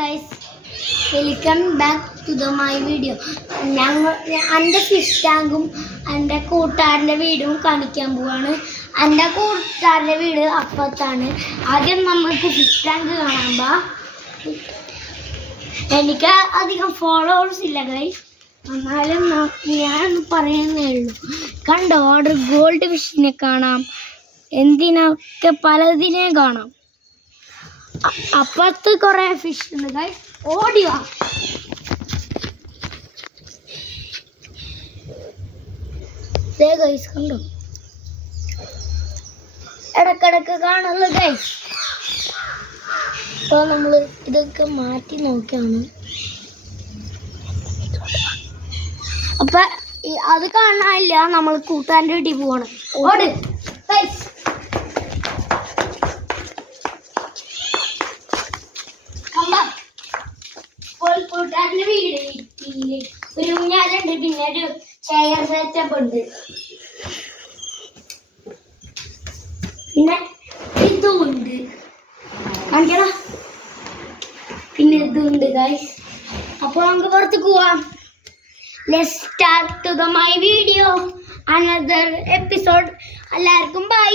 guys, welcome back to my video. എൻ്റെ fish ടാങ്കും എൻ്റെ കൂട്ടുകാരൻ്റെ വീടും കാണിക്കാൻ പോവാണ്. എൻ്റെ കൂട്ടുകാരൻ്റെ വീട് അപ്പുറത്താണ്. ആദ്യം നമുക്ക് ഫിഷ് ടാങ്ക് കാണാൻ. എനിക്ക് അധികം ഫോളോവേഴ്സ് ഇല്ല ഗൈസ്, എന്നാലും ഞാൻ പറയുന്നേ ഉള്ളൂ. കണ്ടോ, ഓർഡർ ഗോൾഡ് ഫിഷിനെ കാണാം, എന്തിനൊക്കെ പലതിനെ കാണാം. അപ്പുറത്ത് കുറെ ഫിഷ് ഉണ്ട് ഗൈസ്, ഓടിവാ. ഗൈസ് കണ്ടോ, ഇടക്കിടക്ക് കാണുന്നു ഗൈസ്. അപ്പോൾ നമ്മൾ ഇതൊക്കെ മാറ്റി നോക്കിയാണ്. അപ്പൊ അത് കാണാനില്ല, നമ്മൾ കൂട്ടാൻ്റെ വീട്ടിൽ പോവാണ്. ഓട് ഗൈസ്. കൂട്ടാൻ്റെ വീട് ഒരു ഊഞ്ഞാലുണ്ട്, പിന്നെ ഒരു ചെയർ സെറ്റപ്പ് ഉണ്ട്, പിന്നെ ഇതും ഉണ്ട്. കാണിക്കടാ, പിന്നെ ഇതുണ്ട് ഗൈസ്. അപ്പോൾ നമുക്ക് പുറത്തേക്ക് പോവാം. Let's start to my video, another episode. എല്ലാവർക്കും ബൈ.